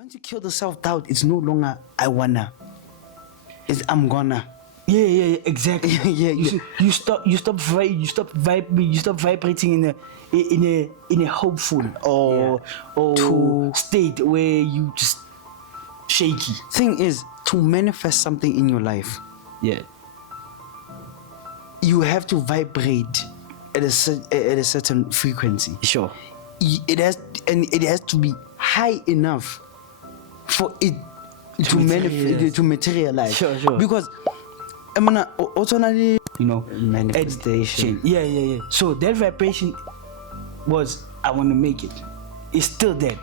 Once you kill the self-doubt, it's no longer I wanna. It's I'm gonna. Yeah, exactly. Yeah. You stop vibrating in a hopeful or state where you just shaky. Thing is, to manifest something in your life, Yeah. you have to vibrate at a certain frequency. Sure. It has to be high enough for it to materialize. Sure. Because I'm gonna also Manifestation. Yeah. So that vibration was I want to make it. It's still there.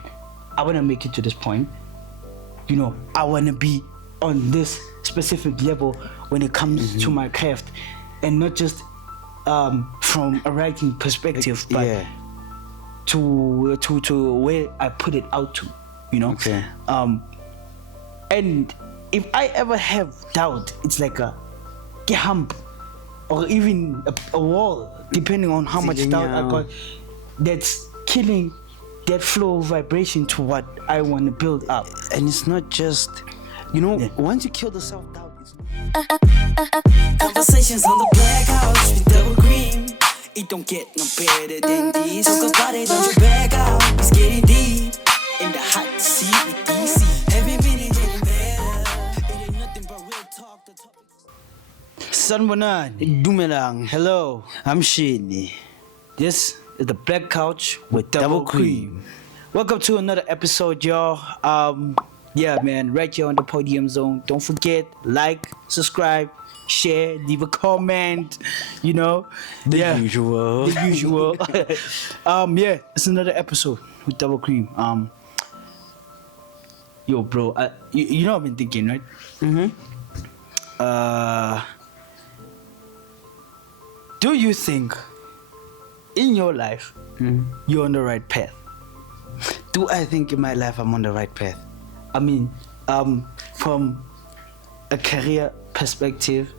I want to make it to this point. I want to be on this specific level when it comes to my craft, and not just from a writing perspective, but to where I put it out to. Okay. And if I ever have doubt, it's like a hump or even a wall, depending on how much doubt I got, that's killing that flow of vibration to what I want to build up. And it's not just, once you kill the self-doubt, it's Conversations on the black house with double cream. It don't get no better than this. Talk about it on your back out. It's getting deep in the hot seat with DC. Every minute getting better. It ain't nothing but real talk. The topic. Sanbonan, Dumelang. hello. I'm Shani. This is the Black Couch with Double Double Cream. Welcome to another episode, y'all. Yeah, man, right here on the podium zone. Don't forget, like, subscribe, share, leave a comment. The usual. The usual. Yeah, it's another episode with Double Cream. Yo, bro, you know what I've been thinking, right? Do you think in your life you're on the right path? Do I think in my life I'm on the right path? I mean, from a career perspective,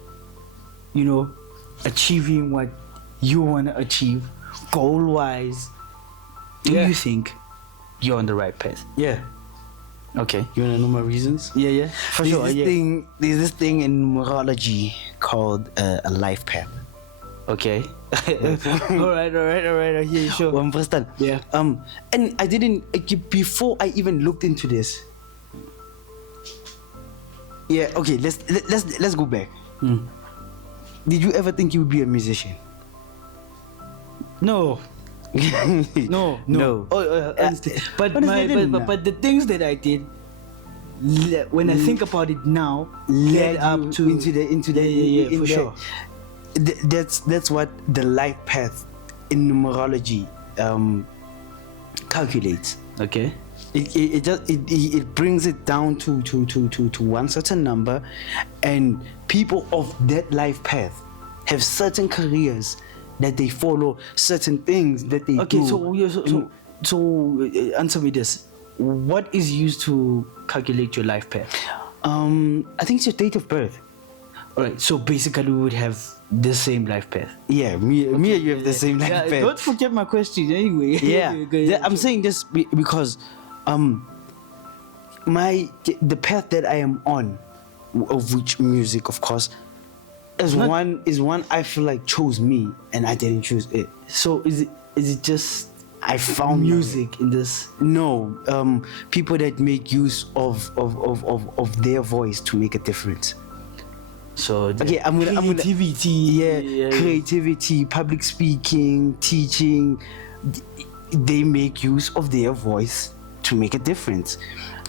achieving what you want to achieve, goal-wise, do you think you're on the right path? Yeah. Okay. You wanna know my reasons? Yeah. For There's sure. There's this thing in numerology called a life path. Okay. All right. Yeah, sure. Well, understand. Yeah. And I didn't before I even looked into this. Yeah. Okay. Let's go back. Did you ever think you would be a musician? No. No. Honestly. But Honestly, I didn't. but the things that I did, when I think about it now, led up to into the for sure. That's what the life path in numerology calculates. Okay. It brings it down to one certain number, and people of that life path have certain careers that they follow, certain things that they do. Okay, so answer me this: what is used to calculate your life path? I think it's your date of birth. All right, so basically we would have the same life path. Yeah, me and you have the same life path. Don't forget my question anyway. Yeah, I'm saying this because the path that I am on, of which music, of course, is one I feel like chose me, and I didn't choose it. So is it just I found music in this? No, people that make use of their voice to make a difference. So Okay, I'm gonna creativity. Creativity, public speaking, teaching. They make use of their voice to make a difference.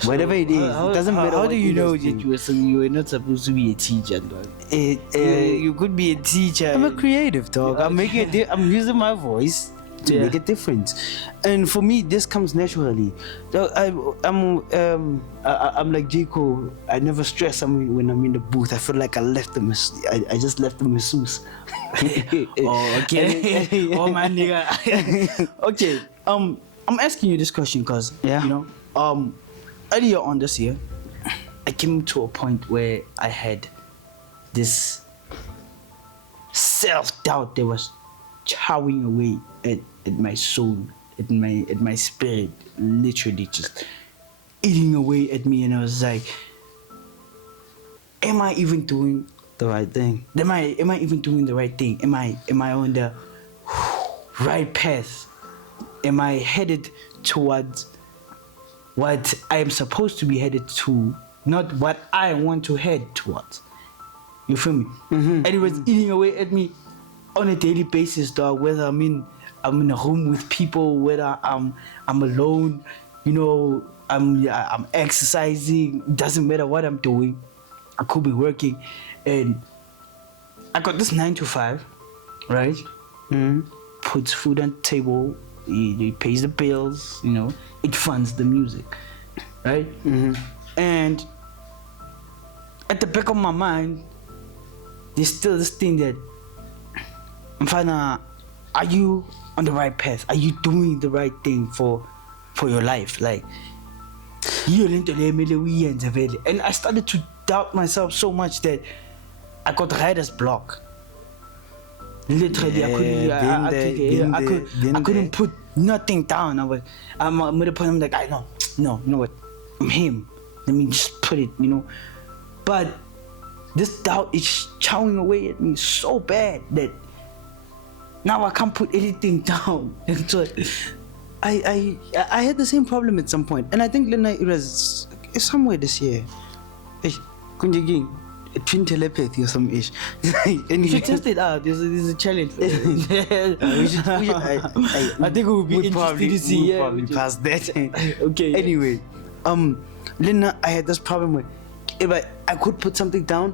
So whatever it is, it doesn't matter. How what do you know industry. that you were not supposed to be a teacher, dog? You could be a teacher. I'm a creative dog. I'm making I'm using my voice to make a difference, and for me, this comes naturally. I'm like J. Cole. I never stress when I'm in the booth. I feel like I just left the masseuse. Oh, okay. Oh, my nigga. Okay. I'm asking you this question because earlier on this year, I came to a point where I had this self-doubt that was chowing away at my soul, at my spirit, literally just eating away at me, and I was like, am I even doing The right thing. am I even doing the right thing? Am I on the right path? Am I headed towards what I am supposed to be headed to, not what I want to head towards? You feel me? And it was eating away at me on a daily basis, dog. Whether I'm in a room with people, whether I'm alone, you know, I'm exercising. Doesn't matter what I'm doing. I could be working, and I got this 9 to 5, right? Puts food on the table. It pays the bills. You know, it funds the music, right? And at the back of my mind, there's still this thing that I'm finding out, are you on the right path? Are you doing the right thing for your life? Like, and I started to doubt myself so much that I got writer's block. Literally, I couldn't put nothing down. I'm at the point, I'm like, no, you know what? I'm him. Let me just put it, you know. But this doubt is chowing away at me so bad that now I can't put anything down. And so I had the same problem at some point, and I think Lena, it was somewhere this year. Kunjiging, twin telepathy or some ish. you should test it out. This is a challenge. I think it would be interesting to see. We'll probably pass that. Okay. Anyway, Lena, I had this problem with if I could put something down,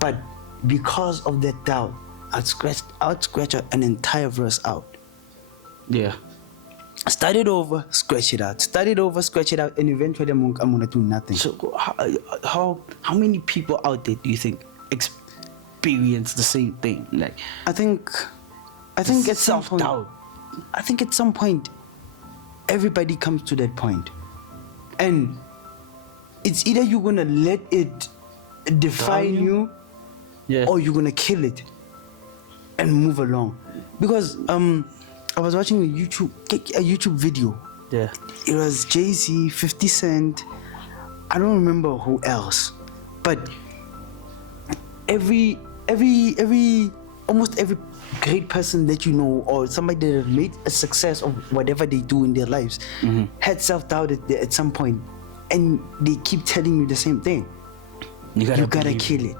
but because of that doubt, I'd scratch an entire verse out. Yeah. Start it over, scratch it out. Start it over, scratch it out, and eventually I'm gonna do nothing. So how many people out there do you think experience the same thing? Like, I think at some point, self-doubt. I think at some point, everybody comes to that point, and it's either you're gonna let it define you, Yeah. or you're gonna kill it and move along. Because I was watching a YouTube video. Yeah. It was Jay-Z, 50 Cent, I don't remember who else, but almost every great person that you know, or somebody that have made a success of whatever they do in their lives, had self-doubt at some point, and they keep telling you the same thing. You gotta kill it.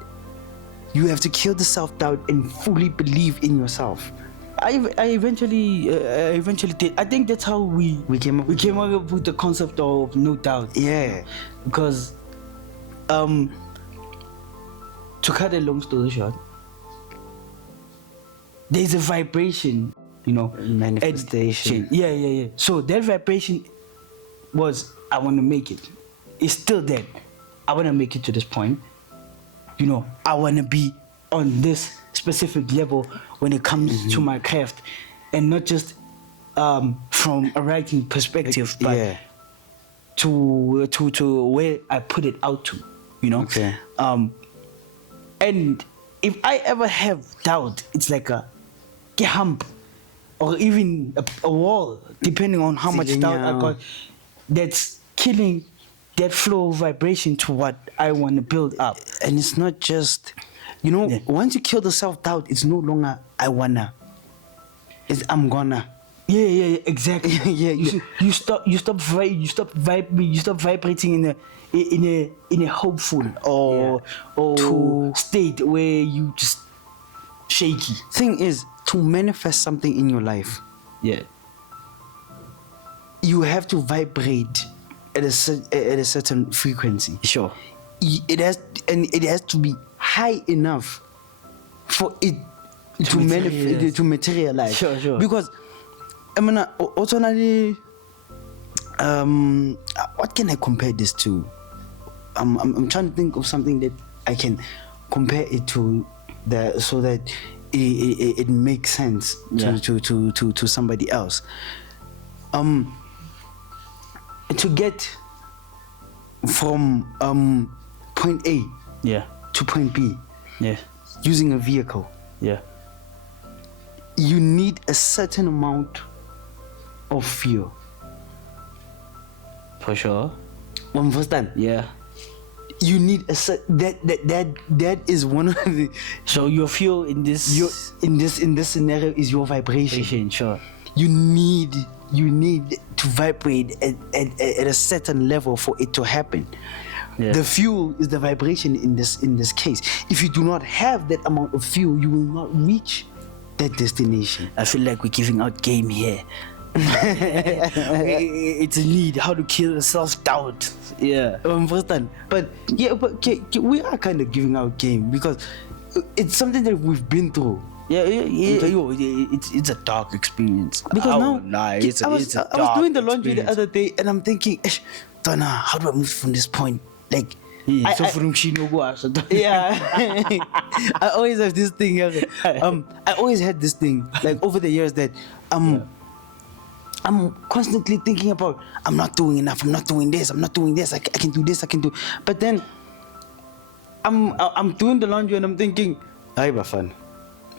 You have to kill the self-doubt and fully believe in yourself. I eventually did. I think that's how we came up with the concept of no doubt. Yeah, because to cut a long story short, there's a vibration, you know, manifestation. Yeah. So that vibration was, I want to make it. It's still there. I want to make it to this point. You know, I want to be on this specific level when it comes to my craft, and not just from a writing perspective, but to where I put it out to, you know. Okay. And if I ever have doubt, it's like a hump, or even a wall, depending on how much doubt I got, that's killing that flow of vibration to what I want to build up. And it's not just, you know, once you kill the self-doubt, it's no longer I wanna, it's I'm gonna. Yeah, exactly. You stop vibrating in a hopeful or state where you just shaky. Thing is, to manifest something in your life, you have to vibrate at a certain frequency. Sure. It has to be high enough for it to manifest, to materialize. Sure. Because I mean, also what can I compare this to? I'm trying to think of something that I can compare it to, so that it makes sense to somebody else. To get from point A to point B using a vehicle, you need a certain amount of fuel. For sure. Understand? Yeah. You need that is one of the So your fuel in this in this scenario is your vibration. Sure. You need to vibrate at a certain level for it to happen. Yeah. The fuel is the vibration in this case. If you do not have that amount of fuel, you will not reach that destination. I feel like we're giving out game here. It's a need how to kill self-doubt. Yeah. Understand? But yeah, we are kind of giving out game because it's something that we've been through. Yeah. It's a dark experience. Because now, it's I was doing the laundry the other day, and I'm thinking, Donna, how do I move from this point? Like, yeah. I always have this thing. I always had this thing, like over the years that I'm constantly thinking about, I'm not doing enough, I'm not doing this, I can do this, but then I'm doing the laundry and I'm thinking, I have fun.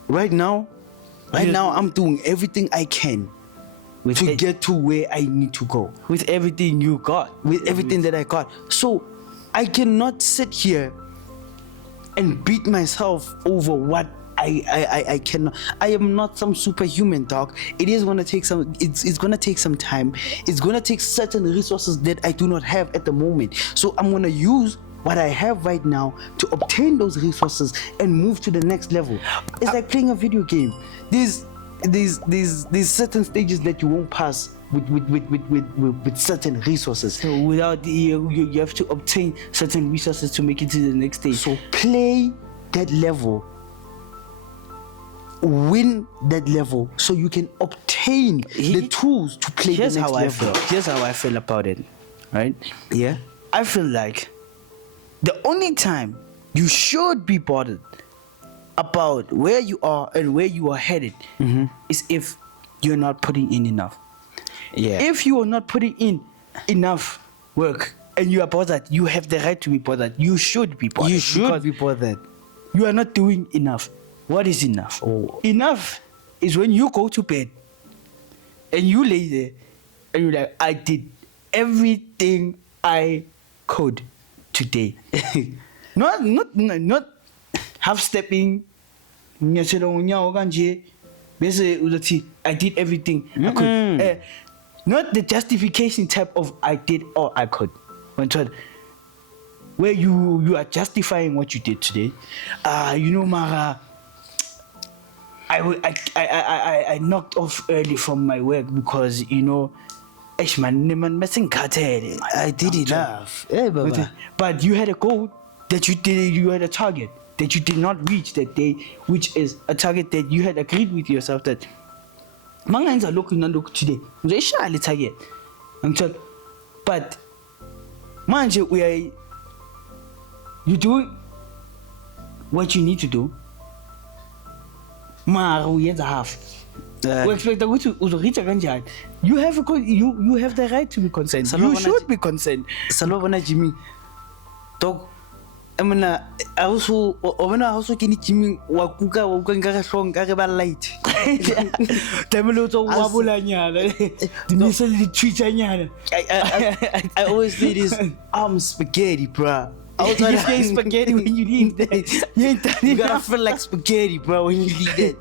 Right now I'm doing everything I can to get to where I need to go. With everything you got. With everything that I got. So I cannot sit here and beat myself over what I cannot. I am not some superhuman, dog. It is gonna take some. It's gonna take some time. It's gonna take certain resources that I do not have at the moment. So I'm gonna use what I have right now to obtain those resources and move to the next level. It's like playing a video game. These certain stages that you won't pass with certain resources. So without you have to obtain certain resources to make it to the next stage. So play that level. Win that level so you can obtain the tools to play the next level. Here's how I feel about it, right? Yeah. I feel like the only time you should be bothered about where you are and where you are headed is if you're not putting in enough. Yeah. If you are not putting in enough work and you are bothered, you have the right to be bothered. You should be bothered. You should be bothered. You are not doing enough. What is enough? Oh. Enough is when you go to bed and you lay there and you're like, I did everything I could today. not half stepping. I did everything I could. Not the justification type of I did all I could. Where you are justifying what you did today. Mara, I knocked off early from my work because I did enough. But you had a goal that you had a target that you did not reach that day, which is a target that you had agreed with yourself that mangenza lokhu nalokhu today ngizoyishaya le target. But manje you do what you need to do. Mara uyenza half. We expect ukuthi uzoreach kanjani. You have the right to be concerned. You should be concerned. Salobona Jimmy. Dog. I also can Jimmy wakuka ngaka hlong ka re ba light. Temelo wa bolanyana. Dinisa le twitchanyana. I always say this, I'm spaghetti, bruh. You feel spaghetti when you need that. You gotta feel like spaghetti, bro, when you need that.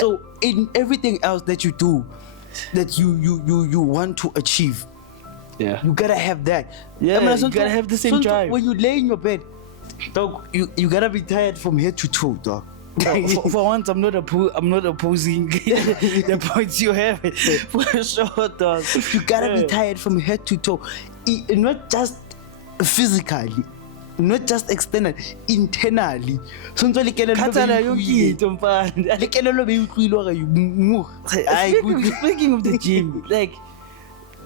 So in everything else that you do, that you want to achieve, you gotta have that. Yeah, you gotta have the same drive. When you lay in your bed, dog, you gotta be tired from head to toe, dog. For once, I'm not opposing the points you have. For sure, dog. You gotta be tired from head to toe, not just physically. Not just external, internally. Speaking of the gym, like,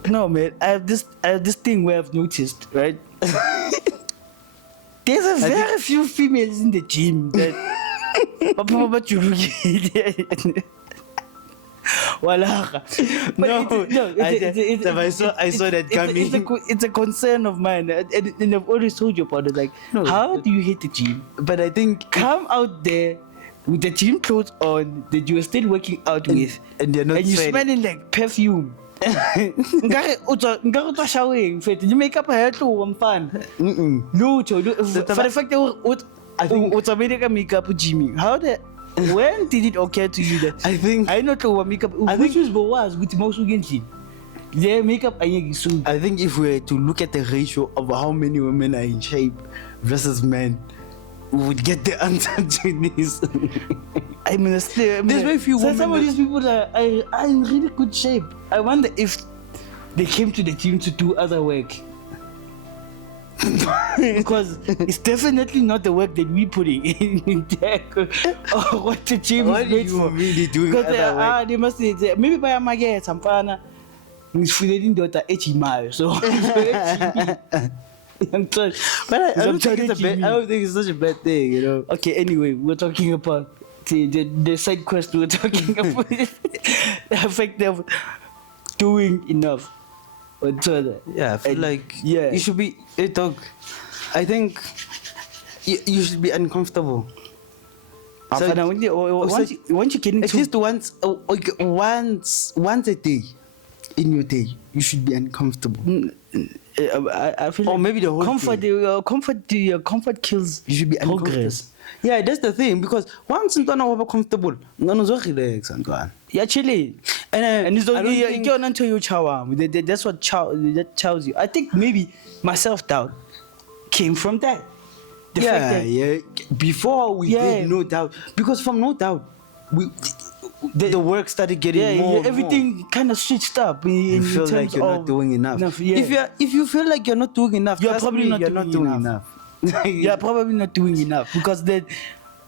no man, I have this thing where I've noticed, right? There's a very few females in the gym that I saw that coming. It's a concern of mine, and I've always told you about it. Like, how do you hate the gym? But I think come out there with the gym clothes on that you are still working out with, and they're not. and you're smelling like perfume. Nkare o tswa showering fete di makeup ha ya tloha mfana lutho for the fact that I think- o tsamaile ka makeup gymming when did it occur to you that I know tloha makeup which is bowazi ukuthi mawusuka endlini le makeup ayeke isuke I think if we were to look at the ratio of how many women are in shape versus men, we would get the answer to this. I mean, still, There's very few women some of that- these people are in really good shape. I wonder if they came to the gym to do other work. Because it's definitely not the work that we putting in there or what the gym What is made you for. really doing Because other work? they must say, maybe by a maggot, some fana, ngifulele indoda ejimayo. So I'm trying. But I don't think trying it's to I don't think it's such a bad thing, you know. Okay, anyway, we're talking about the side quest we were talking about the effect of doing enough. Yeah, I feel like yeah. you should be a dog. I think you should be uncomfortable. So- After now, once you get into At least once a day in your day, you should be uncomfortable. I feel Or like maybe the whole comfort, comfort kills You should be progress. progress. Yeah, that's the thing, because once you're not comfortable, you're not relax and go on. Yeah, actually, And it's I don't think- you until you chow. That's what that tells you. I think maybe my self doubt came from that. The fact that yeah. Before we Yeah. did no doubt, because from no doubt, the work started getting more. and everything kind of switched up. You feel like you're not doing enough. Yeah. If you feel like you're not doing enough, You're trust probably me, not you're doing not doing enough. enough. You're probably not doing enough because then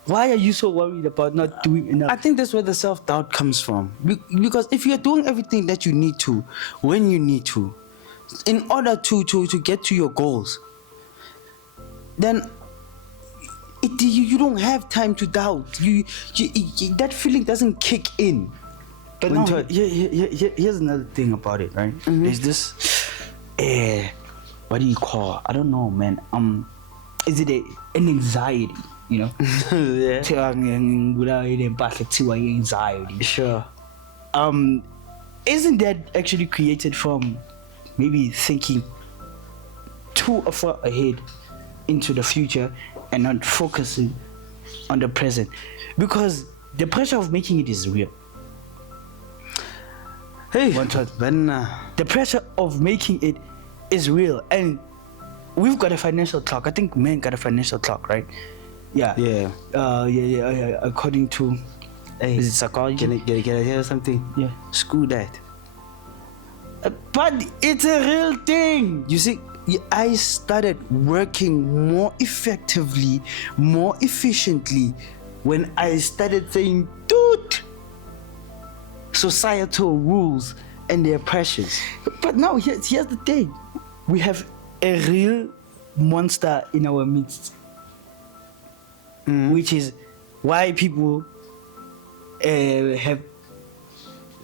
why are you so worried about not doing enough? I think that's where the self-doubt comes from. Because if you're doing everything that you need to, when you need to, in order to get to your goals, then you don't have time to doubt. You that feeling doesn't kick in. But When no, to- here's another thing about it, right? Is this, what do you call? I don't know, man. Is it an anxiety? You know, Yeah. anxiety. Sure. Isn't that actually created from maybe thinking too far ahead into the future and not focusing on the present? Because the pressure of making it is real. Hey, One shot. Vanna. The pressure of making it is real, and we've got a financial clock. I think men got a financial clock, right? Yeah. Yeah. Yeah. According to, Hey, is it psychology? Can I tell you something? Yeah. Screw that. But it's a real thing. You see, I started working more effectively, more efficiently when I started saying, dude, societal rules and their pressures. But now here's the thing: we have a real monster in our midst, which is why people have,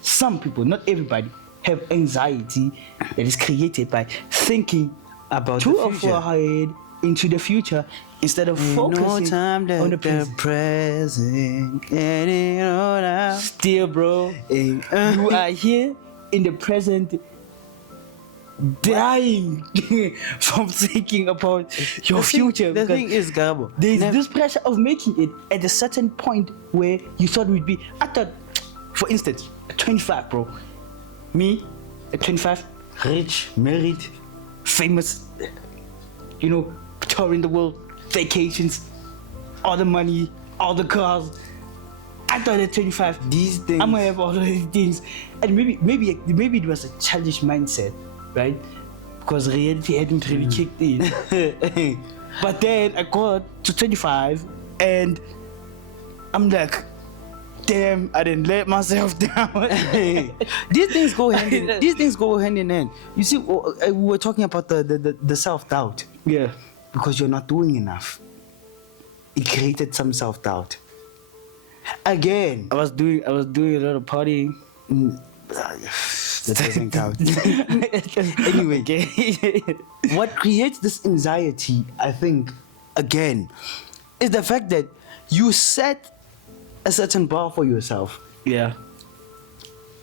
some people, not everybody, have anxiety that is created by thinking About too the future. far ahead into the future instead of focusing on the present. present. And you know now. Still, bro, Eh, you are here in the present, dying from thinking about your future. The because thing is, Gabo, there's never- this pressure of making it at a certain point where you thought we'd be. I thought, for instance, at 25, bro, me at 25, rich, married, famous, you know, touring the world, vacations, all the money, all the cars. I thought at 25, these things. I'm gonna have all of these things, and maybe it was a childish mindset, right? Because reality hadn't really kicked in. But then I got to 25, and I'm like, damn, I didn't let myself down. These things go hand in. These things go hand in hand. You see, we were talking about the self-doubt. Yeah. Because you're not doing enough. It created some self-doubt. Again, I was doing a lot of partying. that doesn't count. Anyway, what creates this anxiety, I think, again, is the fact that you set a certain bar for yourself, Yeah.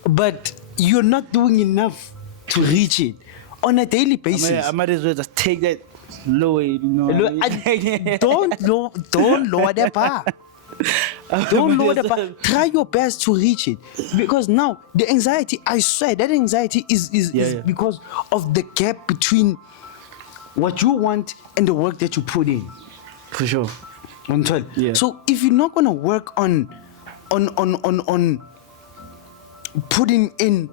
but you're not doing enough to reach it on a daily basis. I might as well just take that lower, you know. Don't lower the bar. Don't lower the bar. Try your best to reach it, because now the anxiety, I swear, that anxiety is because of the gap between what you want and the work that you put in. For sure. Yeah. So if you're not gonna work on putting in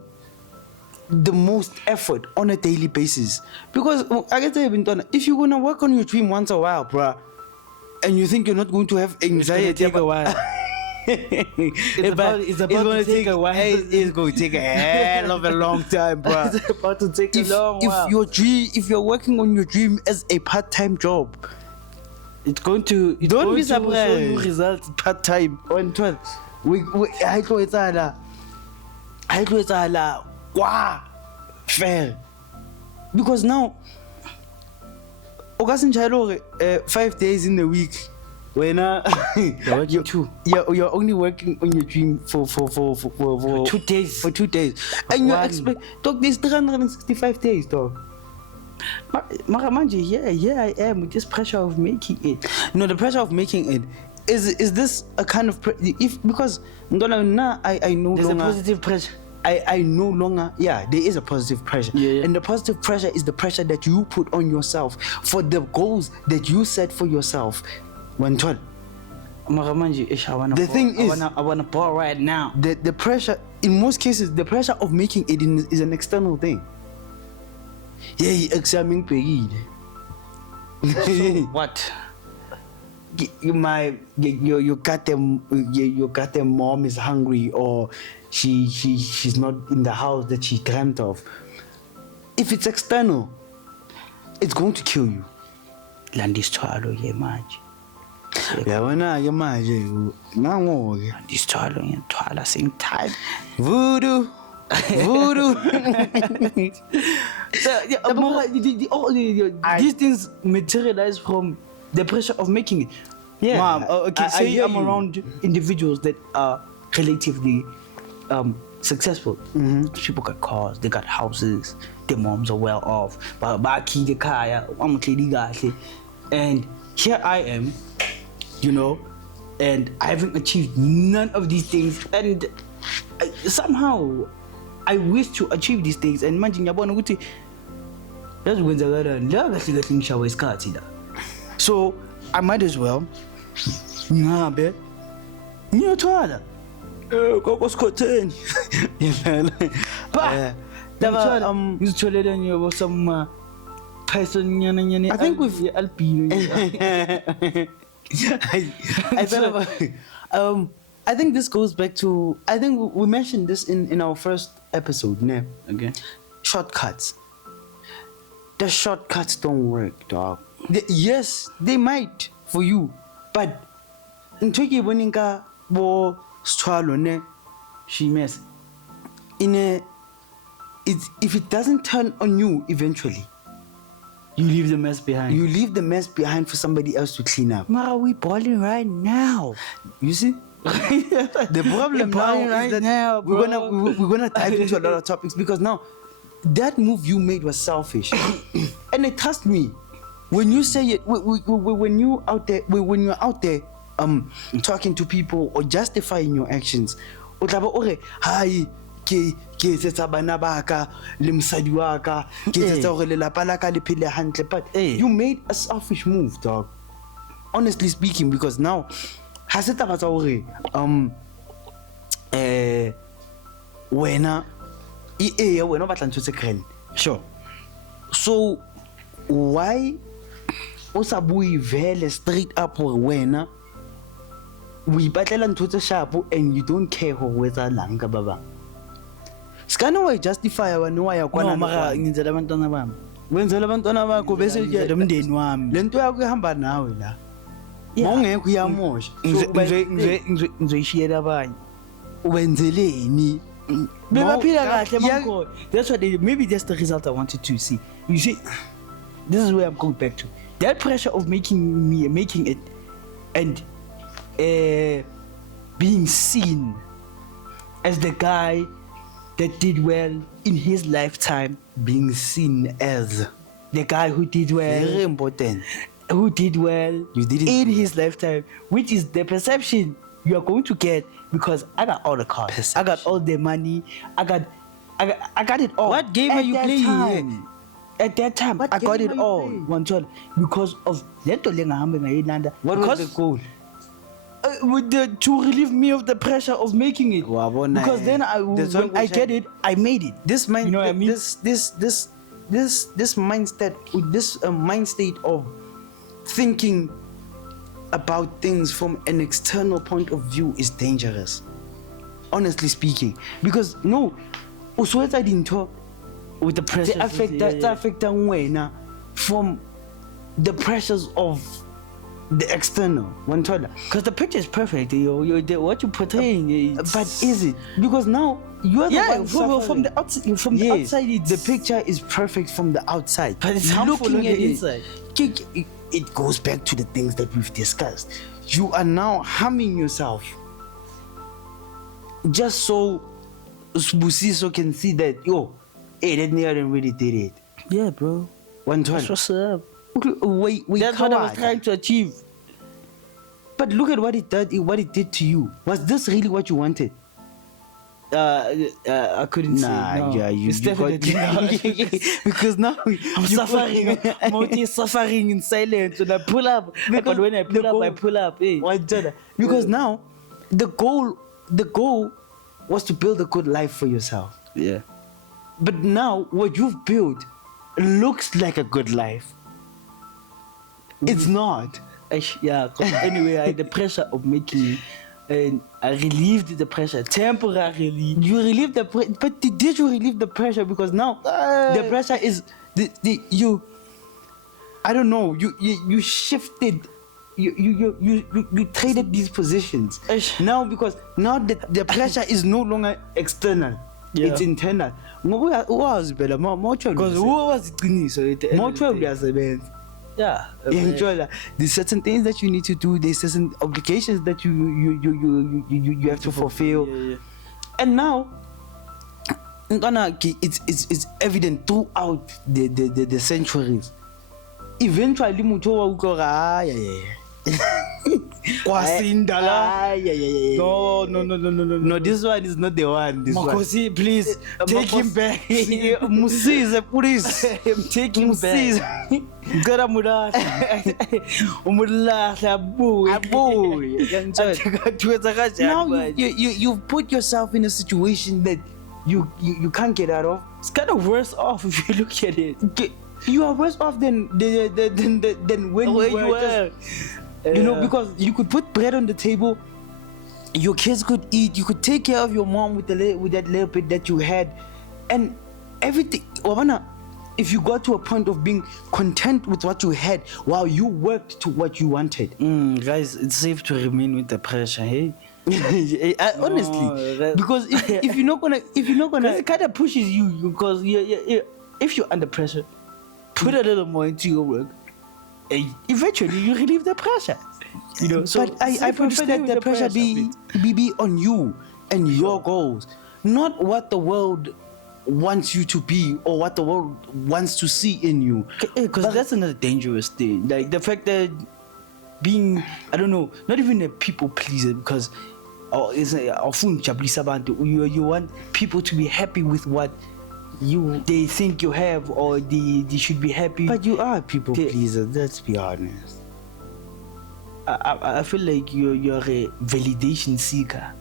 the most effort on a daily basis, because I can tell you, if you're gonna work on your dream once a while, bruh, and you think you're not going to have anxiety, take a while. It's gonna take a while. It's going to take a hell of a long time, bro. It's about to take a long while. If you're working on your dream as a part-time job, It's going to don't be show surprised. you results part-time. On 12, I tlo etsahala kwa fair, because now o ka se ntjhaele hore 5 days in the week when You're working two. you're only working on your dream for 2 days. for 2 days, and you One. expect, dog, there's 365 days, dog. Mara manje, here I am with this pressure of making it. No, the pressure of making it is this a kind of because now I no There's a longer positive pressure. I no longer, there is a positive pressure. Yeah. And the positive pressure is the pressure that you put on yourself for the goals that you set for yourself. Mara manje, The thing is- I wanna ball right now. the pressure, in most cases, the pressure of making it is an external thing. Yeah, examining pegide. What? Your goddamn mom is hungry, or she's not in the house that she dreamt of. If it's external, it's going to kill you. Landisithwalo ye manje. Yabona ke manje nango ke Landisithwalo ngiyithwala same time. voodoo. These things materialize from the pressure of making it. Yeah, Mom, okay, I say hear I'm you. around individuals that are relatively successful. People got cars, they got houses, their moms are well off. And here I am, and I haven't achieved none of these things. And somehow I wish to achieve these things. And manje ngiyabona ukuthi yazokwenzakalani la kahle kahle ngishawa isikhathi la. So I might as well ngihambe ngiyothwala kokosikhotheni. Ngizitholele nje some person nyana I think we've- albino. I think this goes back to, I think we mentioned this in our first episode, ne? Okay. Shortcuts. The shortcuts don't work, dog. Yes, they might for you, but ntho ke boneng ka bo sithwalo, ne, She mess. if it doesn't turn on you eventually, You leave the mess behind. you leave the mess behind for somebody else to clean up. Mara, we balling right now. You see? The problem We're now balling is right that now, we're bro. gonna dive into a lot of topics, because now that move you made was selfish. And trust me, when you say it, when you're out there talking to people or justifying your actions, o tla ba o re, "Hai, ke etsetsa bana ba ka le mosadi wa ka, ke etsetsa hore lelapa la ka le phele hantle." But you made a selfish move, dog. Honestly speaking, because now ha se taba tsa hore wena wena o batla ntho tse grand. Sure. So why o sa bue vele straight up hore wena o ipatlela ntho tse sharp and you don't care ho wetsa lang ka ba bang? Skana wa justify wa no wa ya kwana No, mara ngizela abantwana bami. wenzela abantwana bakho bese Ngizela umndeni wami. lento yakho ihamba nawe la. Mawungekho iyamosha. Ngizoyishiyela abanye. Ubenzeleni? Bebaphila kahle manko. That's what maybe that's the result I wanted to see. You see, this is where I'm going back to. That pressure of making it and being seen as the guy that did well in his lifetime. Being seen as The guy who did well. very important. Who did well You didn't- in his lifetime, which is the perception you are going to get because I got all the cars, I got all the money, I got it all. What game At are you that playing? time. At that time, What I got game it are you all. playing? One time because of lento lengahambe ngayilanda. What was Because, the goal? to relieve me of the pressure of making it. Wabona, Because then that's when what I which get it, I made it. This mind, You know what I mean? this mindset, this mind state of thinking about things from an external point of view is dangerous. Honestly speaking, because no, uswetsa dintho With the pressure, affect from the pressures of the external. One toilet. Because the picture is perfect. What you're portraying, But is it? Because now you're the one from suffering. the outside. From the Yes, outside, the picture is perfect from the outside, But it's harmful on the inside. It goes back to the things that we've discussed. You are now harming yourself just so Busiso can see that hey, that nigga really did it. Yeah, bro. One time. That's what's up. Wait, That's what I was trying to achieve. But look at what it did to you. Was this really what you wanted? I couldn't say. No. It's definitely not. Because now I'm suffering. I'm already suffering in silence. When I pull up, but when I pull up, I pull up. Hey. Because now the goal was to build a good life for yourself. Yeah. But now what you've built looks like a good life. It's not. Yeah. 'Cause anyway, I had the pressure of making it, and I relieved the pressure temporarily. You relieve the but did you relieve the pressure? Because now the pressure is you. I don't know. You shifted. You traded these positions now because now the pressure is no longer external. Yeah. It's internal. Because who was it? Yeah. there's certain things that you need to do. There's certain obligations that you have to fulfill. Yeah. And now, it's evident throughout the centuries. Eventually, No, this one is not the one. This one. Makosi, please take him back. Musize, please. Take him back. Gara mudala. Umudala Now you've put yourself in a situation that you can't get out of. It's kind of worse off if you look at it. You are worse off than when you were. You know, because you could put bread on the table, your kids could eat, you could take care of your mom with that little bit that you had, and everything. If you got to a point of being content with what you had while you worked to what you wanted. Guys, it's safe to remain with the pressure, hey? Honestly, because if you're not gonna, it kind of pushes you because if you're under pressure, put a little more into your work. Eventually, you relieve the pressure. You know, so but I prefer that the pressure be on you and your goals, not what the world wants you to be or what the world wants to see in you. Because that's another dangerous thing. Like the fact that being, I don't know, not even a people pleaser, because you want people to be happy with what they think you have, or they should be happy. But you are a people pleaser, let's be honest. I feel like you're a validation seeker.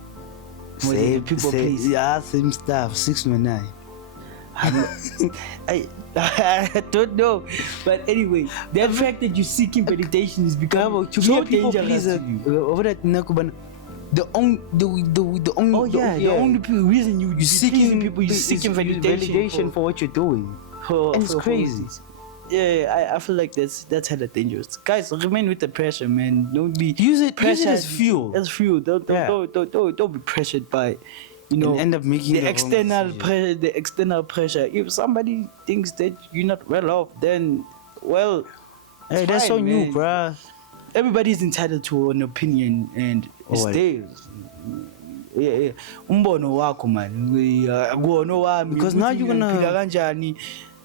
Same people please. Yeah, same stuff. 619. I don't know, but anyway, the fact that you're seeking validation is becoming to be a people pleaser. The only reason you're seeking people, you're is seeking validation for what you're doing. And it's crazy. Yeah, I feel like that's hella dangerous. Guys, remain with the pressure, man. Don't be use it as fuel. As fuel. Don't be pressured by, and end up making the external pressure. The external pressure. If somebody thinks that you're not well off, then hey, that's fine, on you, bruh. Everybody's entitled to an opinion, and it's theirs. yeah. Umbono wakho man. Kuwona wami. Because now you're gonna- Ngiphila kanjani.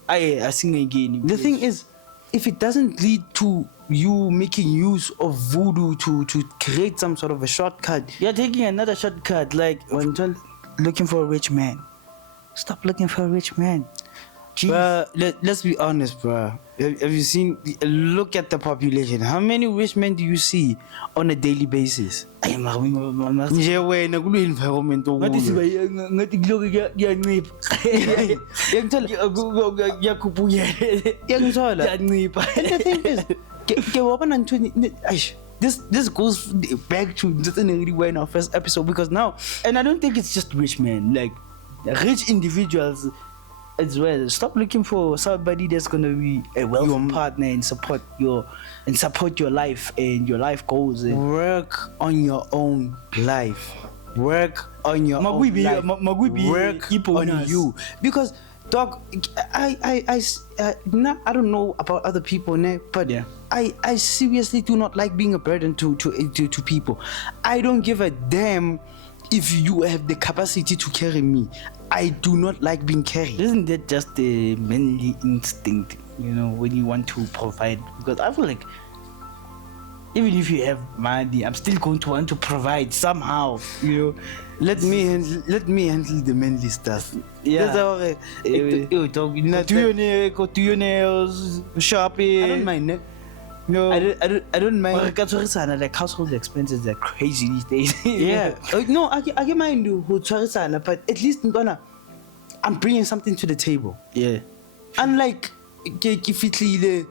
Asingengeni. The thing is, if it doesn't lead to you making use of voodoo to create some sort of a shortcut, You're taking another shortcut, like when you're looking for a rich man. Stop looking for a rich man. Jeez. bruh, let's be honest, bruh. Have you seen? Look at the population. How many rich men do you see on a daily basis? Ay, Nje wena kule environment ngathi siba okuyo. ngathi kuloko kuyancipha. Kuyakhuphuka. Iyangithola. Kuyancipha. And the thing is, ke wabona ntweni aish, this goes back to when our first episode, because now And I don't think it's just rich men, like rich individuals as well. Stop looking for somebody that's gonna be a wealthy partner and support your life and your life goals. And work on your own life. Work on your own Maguibi- life. Maguibi Work ipo on nas. you, because dog, I don't know about other people, ne, but Yeah. I seriously do not like being a burden to people. I don't give a damn if you have the capacity to carry me. I do not like being carried. isn't that just a manly instinct, when you want to provide? Because I feel like even if you have money, I'm still going to want to provide somehow. Let me handle the manly stuff. Yeah. That's how Go to your nails, shopping. I don't mind, ne? No, I don't mind. like household expenses are crazy these days. Yeah. No, I get mind who tshwarisana, but at least I'm bringing something to the table. Yeah. Unlike ke fitlile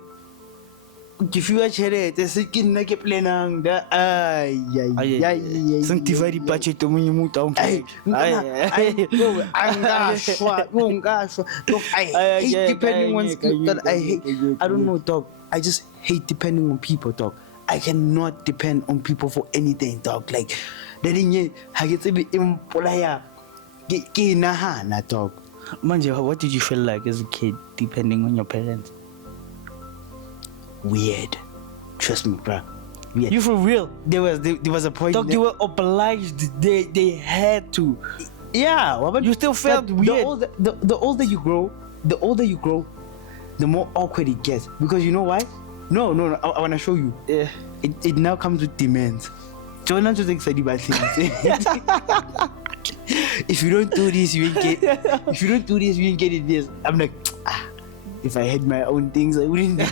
ke fiwa tšhelete se ke nna ke planang da Seng divide budget o mongwe mo down. I hate depending on I don't know, dog. I just hate depending on people, dog. I cannot depend on people for anything, dog. Like that thing ha ke tsebe empolaya ke nahana, dog. Manje, what did you feel like as a kid depending on your parents? Weird. Trust me, bro. Weird. You for real? There was a point. Dog, they were obliged. They had to. Yeah, but You still felt but weird. The older you grow, the more awkward it gets. Because you know why? No. I want to show you. Yeah. It now comes with demands. Jonah just excited about things. If you don't do this, you ain't get. If you don't do this, you ain't getting this. I'm like, if I had my own things, I wouldn't do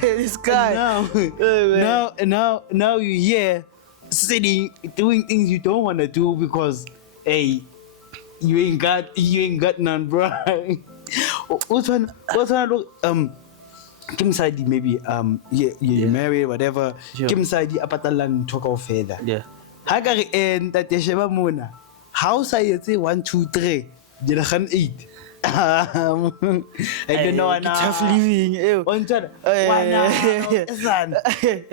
This guy. Now you're here sitting doing things you don't want to do because hey, you ain't got none, bro. What's one Kim Sadi maybe you're married, whatever. Sure. Kim Sadi apatalang talk of feather. Yeah. Hagari and that sheba mona. How say 1, 2, 3. Jelagan 8. I don't know. Tough living. Ew. Ontsana.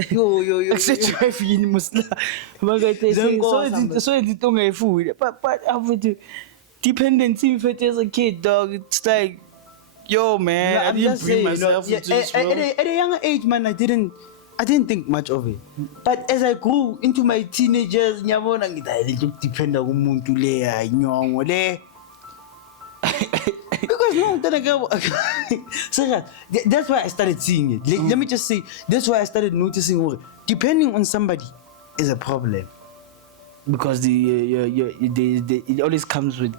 Yo. Except Muslim. So it's don't food. But after dependency as a kid, dog, it's like, yo man, I didn't bring myself into this world. At a younger age, man, I didn't think much of it. But as I grew into my teenagers, nyabona ngidayile depend on umuntu le anyongo le. Because no, then again, that's why I started seeing it. Let me just say, that's why I started noticing depending on somebody is a problem. Because it always comes with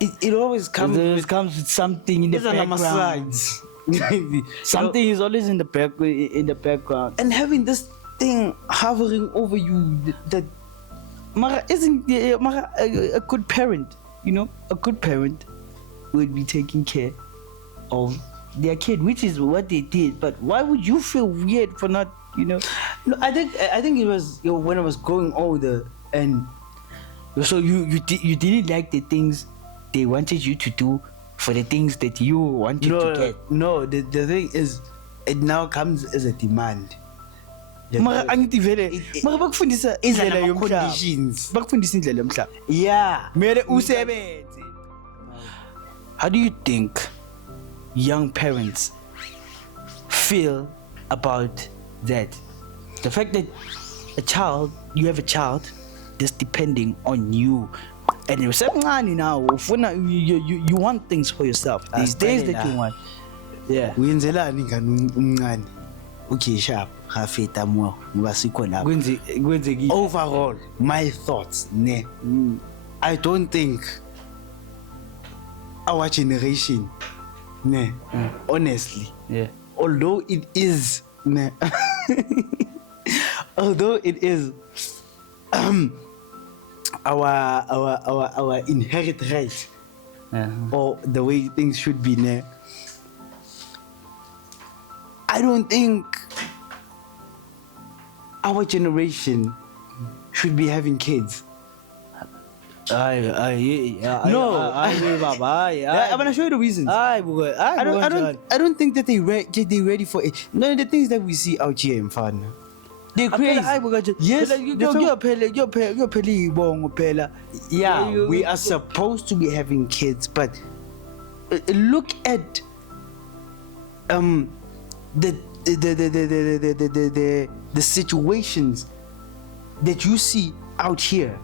It always comes with something in the background. Something is always in the background. And having this thing hovering over you that Mara isn't a good parent, a good parent would be taking care of their kid, which is what they did. But why would you feel weird for not, No, I think it was when I was growing older, and so you didn't like the things they wanted you to do for the things that you wanted to get. No, the thing is, it now comes as a demand. Mara angithi vele mara bakufundisa indlela yomhlaba. Conditions. Bakufundisa indlela yomhlaba. Yeah. Kumele usebenze. How do you think young parents feel about that? The fact that you have a child that's depending on you. And you're saying now, you want things for yourself. These days that you want. Yeah. Uyenzelani ngani umncane? Okay, sharp. Hafeta mo ngoba sikho lapho. Kwenzekile. Overall, my thoughts ne. I don't think our generation ne, honestly. Yeah. Although it is ne, although it is our inherent right or the way things should be ne, I don't think our generation should be having kids. I'm gonna show you the reasons. I don't think that they ready for it. None of the things that we see out here in Fana. They're crazy. Yes, yeah, we are supposed to be having kids, but look at the situations that you see out here.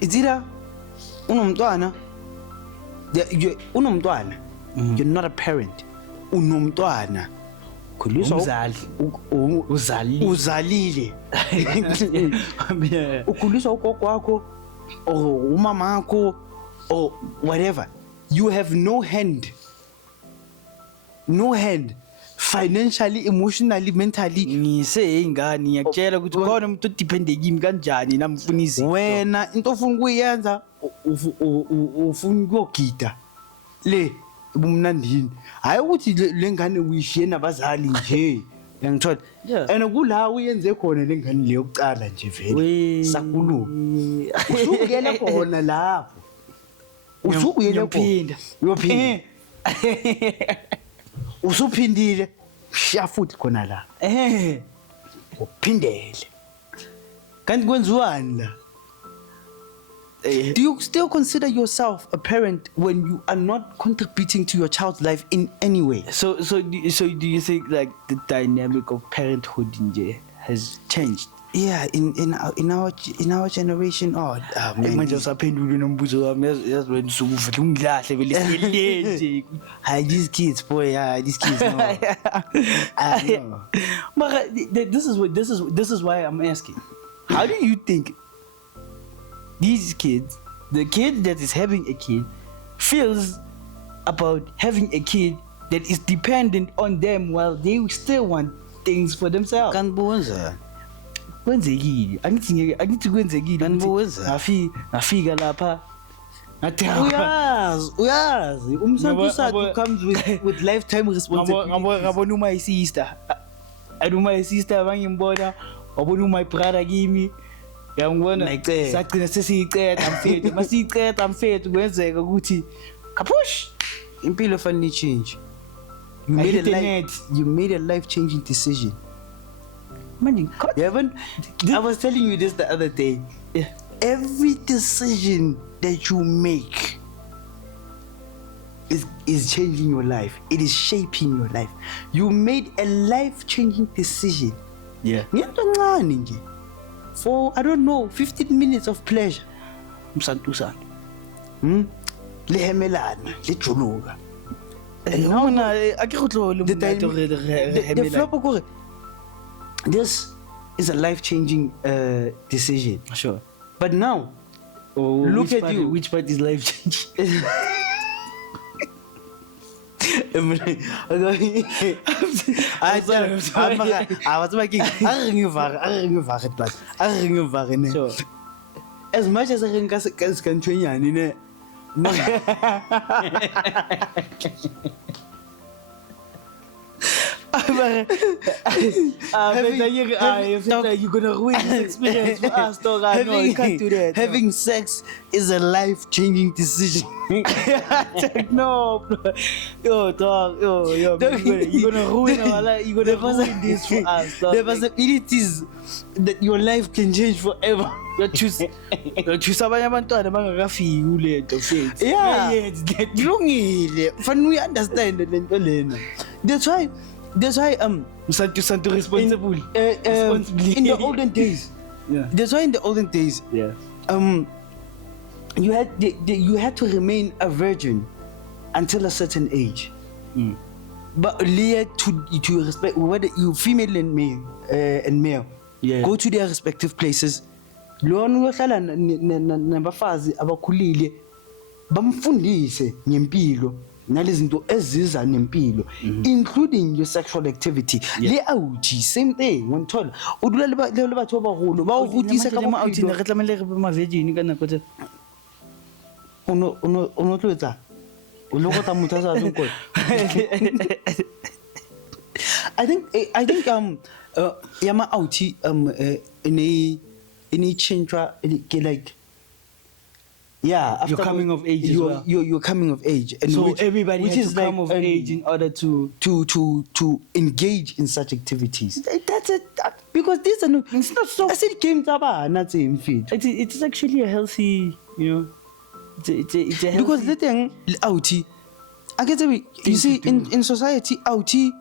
It's either unomntwana, you're not a parent. Unomntwana, uzalile. Ukhuliswa ugogo wakho or umama wakho or whatever. You have no hand, financially, emotionally, mentally. Ngise ingane ngiyakutshela ukuthi khona umuntu odepende kimi kanjani namfuna izinto. Wena into ofuna ukuyenza ufuna ukugida le ubumnandini. Hayi ukuthi le ngane uyishiye nabazali nje. Ngithola. And kula uyenze khona le ngane le yokucala nje vele. Sakhuluma. Usukuyela khona lapho. Usukuyela khona. Uyophinda. Usuphindile sha futhi khona la uphindele kanti kwenziwani la? Do you still consider yourself a parent when you are not contributing to your child's life in any way? So do you think like the dynamic of parenthood has changed? Yeah, in our generation. Man, manje usaphendula nombuzo wami yazi wena usukuvela ungilahle vele silenje. Hi, these kids, boy. These kids. No. This is why I'm asking. How do you think these kids, the kid that is having a kid, feels about having a kid that is dependent on them while they still want things for themselves? Kanibonza. Kwenzekile angithi kwenzekile ngafika lapha ngathi uyazi umsana sakhe comes with lifetime responsibility. ngabona my sister bangimbona wabona my brother kimi yangibona sagcina sesiyiceda mfethu masiyiceda mfethu kwenzeka ukuthi kapush impilo fanele change. You made a life changing decision. Man, I was telling you this the other day. Yeah. Every decision that you make is changing your life. It is shaping your life. You made a life-changing decision. Yeah. For, I don't know, 15 minutes of pleasure. Msantusana. Lehemelana, lejuluka. And now the flop of this is a life-changing decision. Sure. But now, look at you. Which part is life-changing? I was making Sure. As much as I can train You're gonna ruin this experience for us, dog. I know you can't do that. Having sex is a life-changing decision. No, bro. Yo, dog. Yo. You're gonna ruin our life. You're gonna ruin this for us, dog. The possibilities that your life can change forever. Choose abanye abantwana bangakafiki kulento mfethu. Yeah, kulungile. Fanele we understand lento lena. That's why that's why Santo responsible. Responsibly. in the olden days, Yeah. that's why in the olden days, Yeah. you had to remain a virgin until a certain age. But earlier to respect whether you female and male Yeah. go to their respective places. Lona uyohlala nabafazi abakhulile bamfundise ngempilo nalezinto eziza nempilo, including your sexual activity. Le auti same thing when thola udula le batho ba baholo ba o rutisa ka outi ne bophelo. re tlamehile re be ma-virgin ka nako tse. Ono tlotsa o lo go ta motho a sa tseng ko. I think yama auti in a change like, yeah, after You're coming of age as you're, well. you're coming of age, and So everybody which has is to come of age in order to. to engage in such activities. That's it, because these are no. It's not so. I said game taba not same feed. It's actually a healthy, you know. It's a healthy. Because the thing outie, I get it. You see, in society, outie,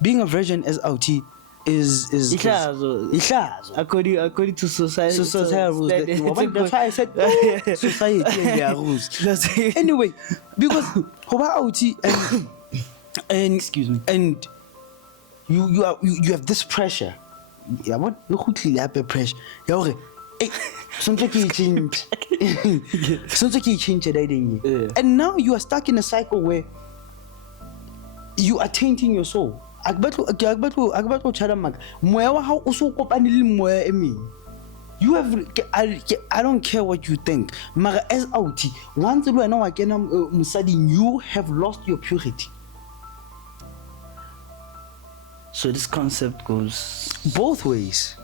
being a virgin as outie is Ihlazo. According to society. So society rules. That's why I said society and their rules. Anyway, because hoba outie and Excuse me. and you have this pressure. Yeah, what you pressure? Yeah, hey, something change. Something change that. And now you are stuck in a cycle where you are tainting your soul. Akbatlo charamak. Moya wa hao uso kopane le moya e meng. You have I don't care what you think. Mara as outie, once you know wa kena musading, you have lost your purity. So this concept goes Both ways.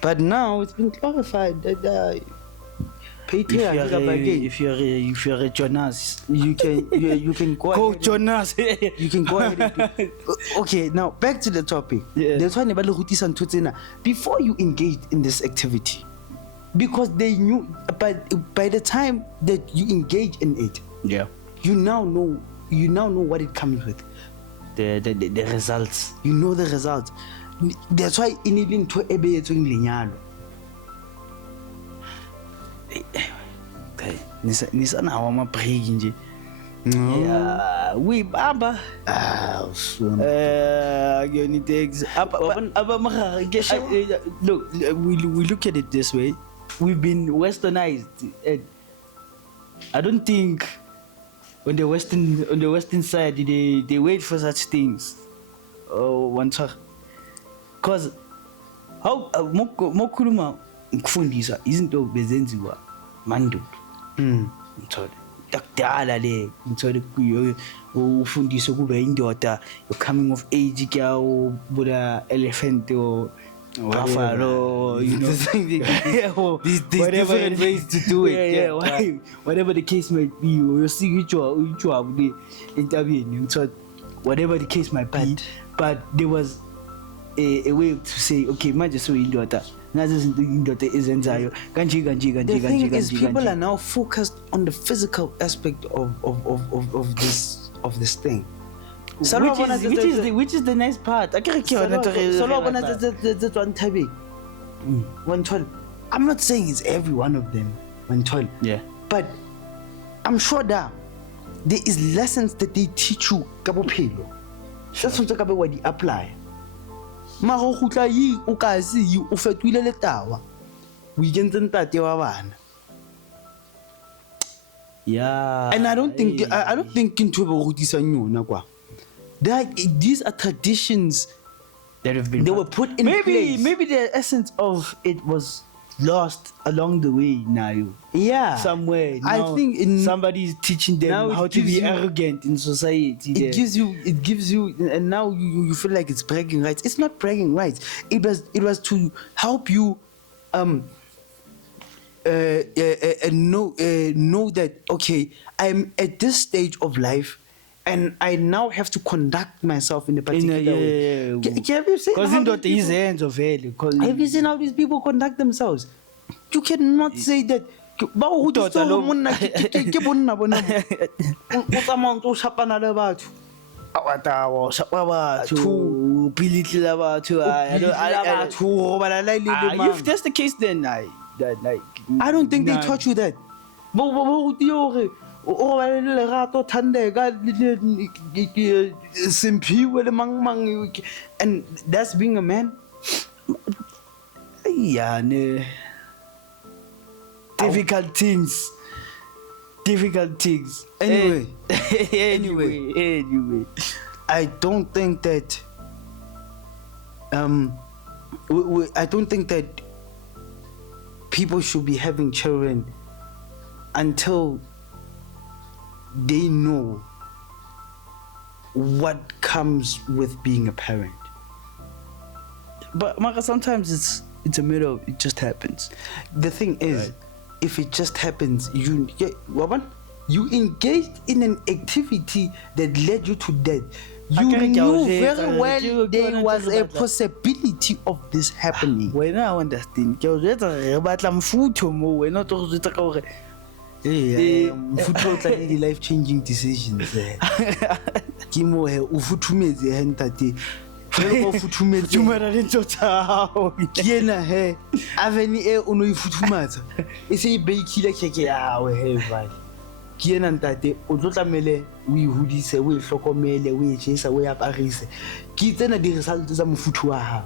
But now it's been clarified that if you're a Jonas, you can go ahead Jonas. you can go ahead and do. Okay, now back to the topic. Yeah. That's why never before you engaged in this activity, because they knew, but by the time that you engage in it, Yeah. you now know what it comes with. The results. You know the results. That's why in even to ebe etsweng lenyalo. Okay. Nisa na wa ma-break nje. Yeah, we baba. Look, we look at it this way. We've been westernized. I don't think on the western side they wait for such things. Oh, one time. Cause how mokhuluma ukufundisa izinto bezenziwa mandulo. Ngithola takudala le ngithola kuyo ufundiswe kube indoda, you're coming of age kya bula elephant or buffalo, you know. These different ways to do it. Whatever the case might be, you see uJwabu interviewing ngithola whatever the case might be, but there was a way to say, okay, manje so indoda nazo izinto indoda ezenzayo kanje. The thing is, people are now focused on the physical aspect of this thing. Which is the nice part. I'm not saying it's every one of them. Yeah. But I'm sure that there is lessons that they teach you ka bophelo. That's what they apply. Mara o khutla yi o ka se yi o fetwile le tawa. O ikentse ntate wa bana. Yeah. And I don't think into ba rutisa nyona kwa. These are traditions that have been they were put in place. Maybe the essence of it was lost along the way now. Yeah. Somewhere. I think somebody's teaching them how to be arrogant in society. It gives you, and now you feel like it's bragging rights. It's not bragging rights. It was to help you know that, okay, I'm at this stage of life and I now have to conduct myself in a particular way. Have you seen how these people conduct themselves? You cannot say that. Awatawa, sakwa batho, Batho. pilitla batho. I I if that's the case, then I don't think they taught you that. And that's being a man. Yeah, no. Difficult things. Anyway, anyway. I don't think that I don't think that people should be having children until they know what comes with being a parent. But Maka, sometimes it's a matter of it just happens. The thing is, Right. if it just happens, you engaged in an activity that led you to death. You Akere ke a o knew jwetsa, very well ke there yona was ntho e a re batlang. possibility of this happening. Wena I understand. Ke o jwetsa re batla mfutho mo wena o tlo go jwetsa ka hore Mofutho o tla le di-life changing decisions ke mo he o futhumetse he ntate jwale ka o futhumetse tumela dintho tsa hao. ke ena he aveni e o no e futhumatsa e se e beikile keke ya hawe he vale ke ena ntate o tlo tlamele o e hodise o e hlokomele o e jesa o e aparise ke tsena di result tsa mofuthu wa hao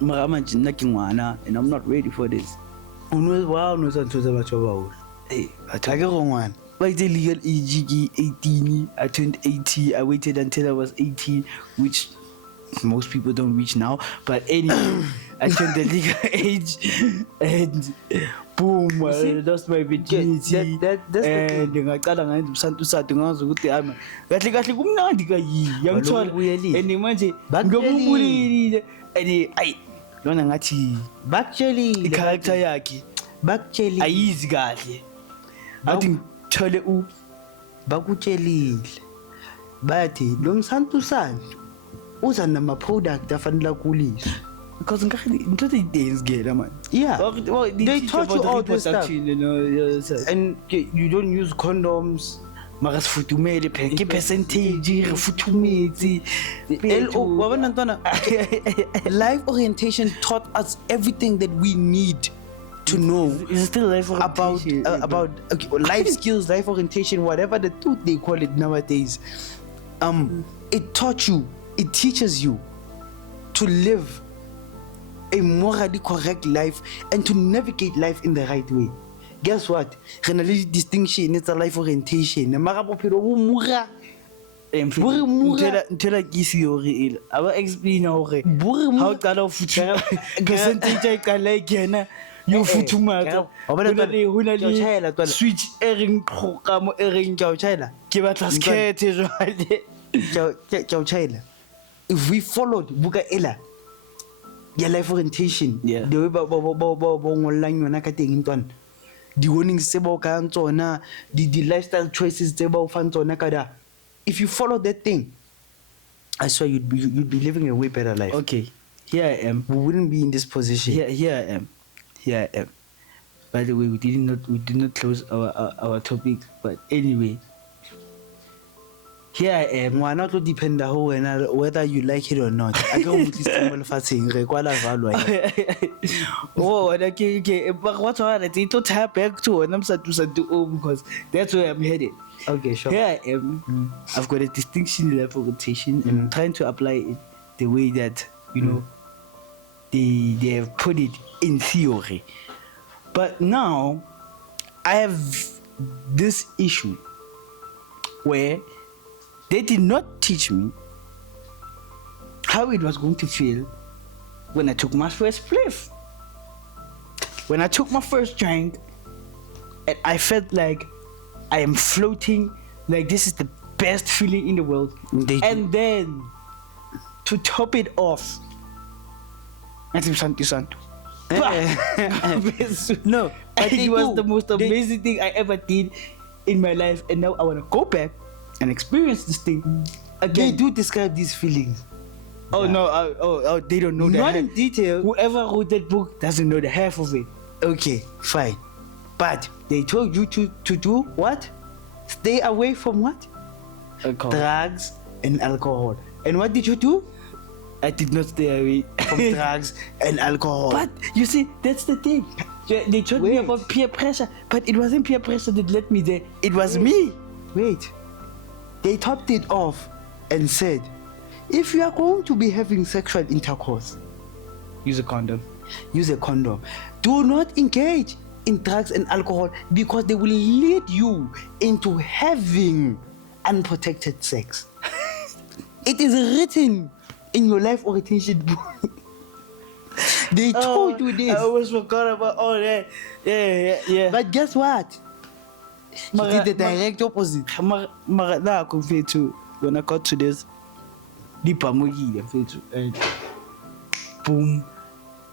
Mara manje nna ke ngwana and I'm not ready for this. o no tsa ntho tsa batho ba baholo I ga ke go ngwana By the legal age, 18, I turned 18. I waited until I was 18, which most people don't reach now. But anyway, I turned the legal age, and boom, I lost my virginity. that's the and ngaqala ngenza usantusatu ngazi ukuthi ami kahle kahle kumnandi kayi yangithola Balokubuyelile. and manje Bakutshelile. ngobubulile and ayi lona ngathi bakutshelile i-character yakhe bakutshelile ayizi kahle athi ngithole bakutshelile bathi lo msantusana uza nama-product afanele akuliswe because ntho tse teng ngela man Yeah. They taught you all this stuff. stuff and you don't use condoms mara se futumele ke percentage re futumetse wa bona ntwana life orientation taught us everything that we need to know is still life about okay, life skills, life orientation, whatever the truth they call it nowadays. It taught you, it teaches you to live a morally correct life and to navigate life in the right way. Guess what? Distinction, it's a life orientation. Mara bophelo bo mura. ntela ke ise hore ele a ba explain hore ha o qala ho futha percentage e qala e kena yo futhumatsa hona le switch e reng program e reng ka o chaela ke batla skete jwale If we followed buka ela ya life orientation, Yeah. the way ba ngollang yona ka teng ntwana, di warnings tse ba o kang tsona, di lifestyle choices tse ba o fang tsona ka da. If you follow that thing, I swear you'd be living a way better life. okay here I am We wouldn't be in this position. here I am by the way we did not close our topic but anyway here I am Ngwana o tlo dependa ho wena whether you like it or not. I go mutisa mo lefatsheng re kwala valwa. oh and okay but what's all that it to tie back to when I'm because that's where I'm headed. Okay, sure. Here I am. I've got a distinction in life orientation and I'm trying to apply it the way that you know they have put it in theory. But now I have this issue where they did not teach me how it was going to feel when I took my first spliff. When I took my first drink, and I felt like I am floating, like this is the best feeling in the world. And then to top it off, no, but it they was do. the most amazing thing I ever did in my life, and now I want to go back and experience this thing They again. do describe these feelings. Oh no! Oh, they don't know Not that. in detail. Whoever wrote that book doesn't know the half of it. Okay, fine. But they told you to do what? Stay away from what? Drugs, and alcohol. And what did you do? I did not stay away From drugs and alcohol. But you see, that's the thing. They told me Wait. about peer pressure, but it wasn't peer pressure that led me there. It was me. Wait, they topped it off and said, if you are going to be having sexual intercourse, Use a condom. use a condom. Do not engage in drugs and alcohol because they will lead you into having unprotected sex. It is written in your life orientation book. They told you this. I always forgot about all that. Yeah. But guess what? She Mara- did the direct opposite. Mara na compared to when I got to this, dipamugile mfethu, and boom,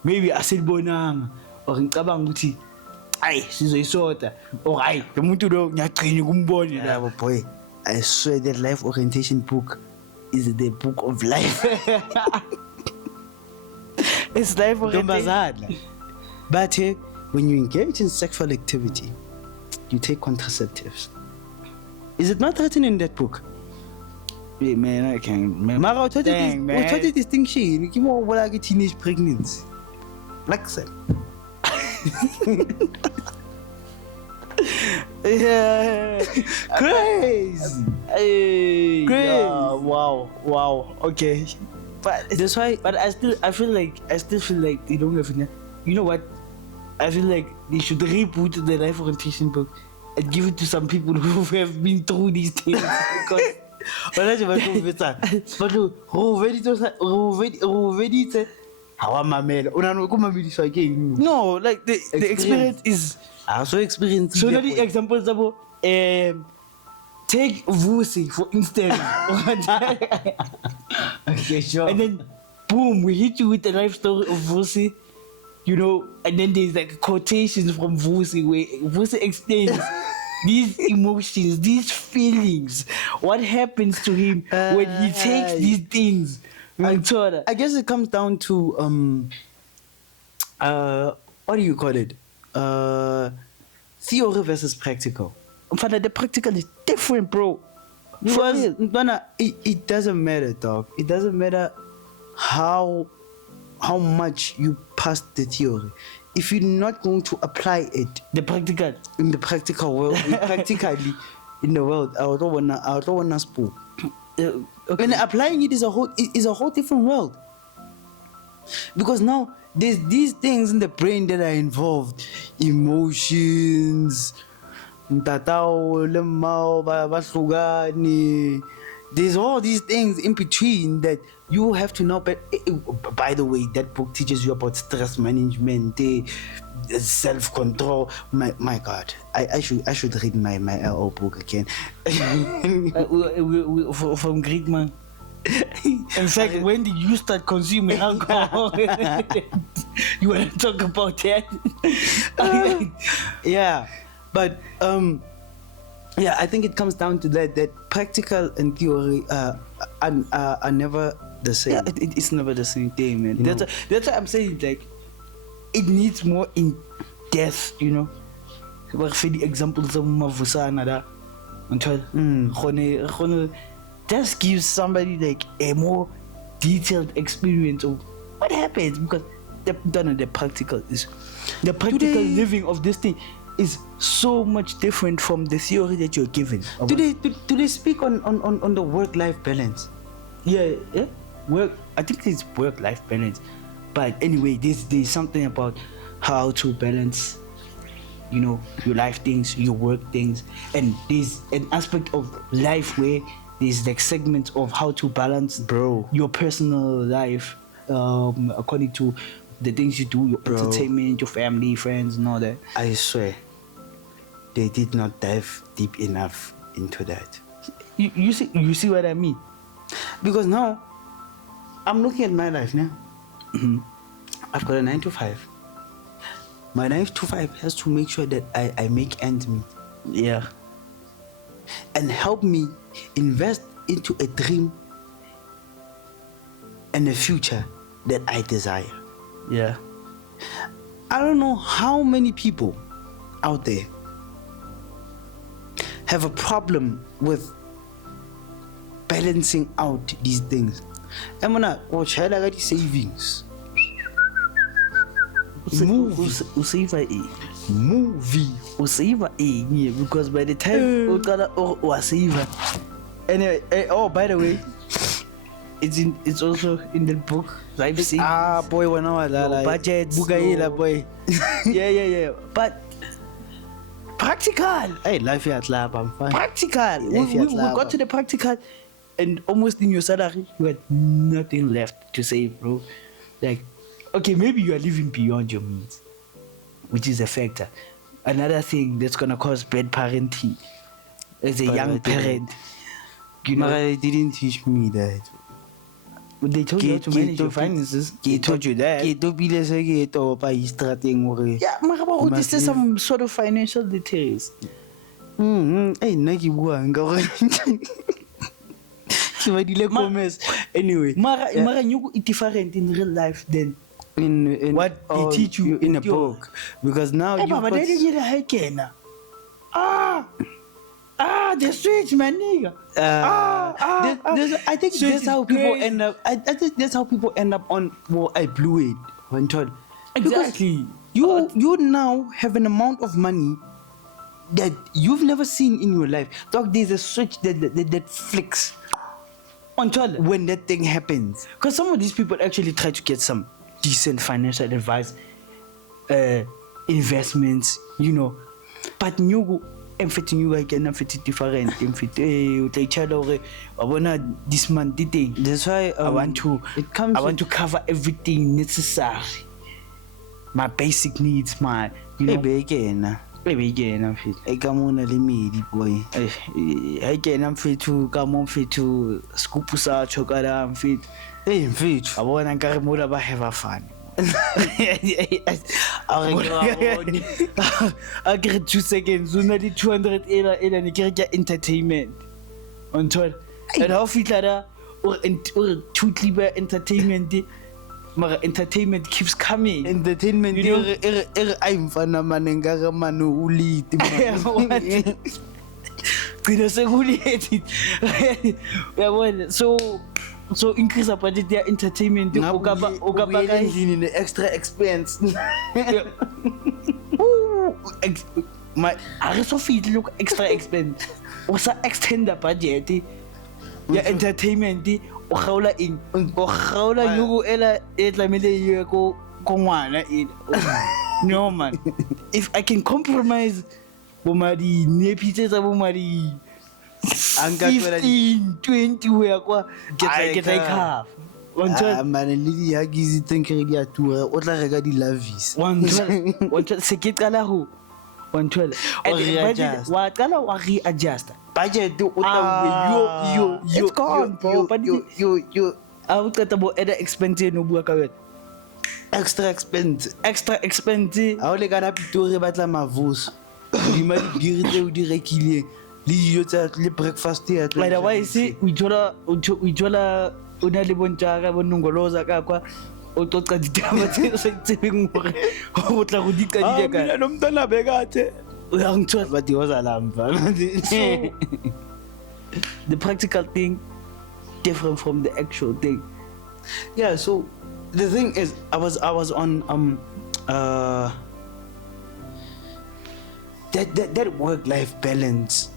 maybe asilibonanga or ngicabanga ukuthi hayi sizoyisota or hayi lo muntu lo ngiyagcina ukumbona Yeah, la. but boy, I swear that life orientation book is the book of life. It's life orientation. Ntombazana. But when you engage in sexual activity, you take contraceptives. Is it not written in that book? Yeah, man, I can't remember. Mara, what Dang, man. is distinction? Give me like a teenage pregnancy. Like that. Yeah. Crazy. Hey, Crazy. yeah, wow. Okay. But That's why. But I still feel like they don't have enough. You know what? I feel like they should reboot the life orientation book and give it to some people who have been through these things. Because Honestly, but no, like the experience is I so experienced. so many examples about take Vusi for instance. Okay, sure. And then boom, we hit you with the life story of Vusi, you know, and then there's like quotations from Vusi where Vusi explains these emotions, these feelings, what happens to him when he takes these things. I guess it comes down to what do you call it? Theory versus practical. Father, the practical is different, bro. Because it doesn't matter, dog. It doesn't matter how much you pass the theory. If you're not going to apply it The practical. in the practical world, practically in the world, I don't wanna spook. Okay. And applying it is a whole different world. Because now there's these things in the brain that are involved, emotions, mtatao, lemao, bahlukani. There's all these things in between that you have to know. But by the way, that book teaches you about stress management, self-control. My God, I should read my LO book again. From Greek, man. In fact, when did you start consuming alcohol? You want to talk about that? Yeah, but yeah, I think it comes down to that practical and theory are never the same. Yeah, it's never the same thing, man. You know? That's why I'm saying, like, it needs more in depth, you know. Like for the examples of Mavusana that until just gives somebody like a more detailed experience of what happens, because the practical Today- living of this thing is so much different from the theory that you're given. Do they speak on the work-life balance? Yeah. Work. I think it's work-life balance, but anyway, there's something about how to balance, you know, your life things, your work things, and there's an aspect of life where there's like segments of how to balance, Bro. your personal life, according to the things you do, your entertainment, your family, friends, and all that. I swear, they did not dive deep enough into that. You see what I mean? Because now, I'm looking at my life now. I've got a 9 to 5. My 9 to 5 has to make sure that I make ends meet Yeah. and help me invest into a dream and a future that I desire. Yeah. I don't know how many people out there have a problem with balancing out these things. And when I watch the savings. Usave Movie. yeah, because by the time you save, and oh, by the way, it's also in the book. Life savings. Boy, when I was Budgets, boy. yeah. But practical. Hey, life is lab, I'm fine. Practical. We Life is lab. got to the practical, and almost in your salary, you had nothing left to save, bro. Like, okay, maybe you are living beyond your means, which is a factor. Another thing that's gonna cause bad parenting as a young parent. You know, They didn't teach me that. they told you how to manage your finances. They told you that. Ke topile se ke topa istrateng hore. Yeah, mara this is some sort of financial details. Hey, nna ke buang ka gore ke badile commerce. Anyway, Mara you is different in real life than in what they teach you in a with your- book, because now Hey, you Baba, they didn't get a hike. The switch, my nigga. I think So that's it's how people crazy. end up. I think that's how people end up on. Well, I blew it one time. Exactly. You now have an amount of money that you've never seen in your life. Dog, there's a switch that flicks On toilet. when that thing happens. Because some of these people actually try to get some decent financial advice, investments, you know. But you emfitting you again, emfitting different, they tell this month, the thing. That's why I want to comes I want to cover everything necessary. My basic needs, my maybe again I'm fit. e ka mona le medi boy. Again I'm fit to come on fit to scoop sa chocolate I'm fit. Hey, mfethu. I want to mola ba have fun. I get 2 seconds, only 200 ela ni get entertainment. On toilet. And how fit that or two clever entertainment. My entertainment keeps coming. Entertainment You know- ayimfana manengaka manu uliti man. Gcina sekulithi. Uyabona, so increase the budget ya entertainment ukaba endlini ne-extra expense. my are so fit look extra expense usa extend the budget ya entertainment o gaula in o gaula yugo ela e tlamele ye ko ngwana no man, if I can compromise bomadi nepitse tsa bomadi 15 20 where kwa get a car mane le dihakizi tenkere di a tura o tla reka di-lavis 112 se ke qala ho 112 O readjust. wa qala wa readjust budget o tla yo It's gone, bro, but yo a o qeta bo other expense no bua ka wena extra expense. extra expense Ha o le kana Pitori ba tla mavuso dima di tseo di rekileng le dijo tsa le breakfast ya tlo like why see we jola o na le bontjaka bonongoloza ka kwa o toqa ditaba tse se tsebeng hore o tla go di qadile ka mina nomntana bekathe o ya ngthola but he was alarmed. the practical thing different from the actual thing. Yeah, so the thing is I was on that work-life balance.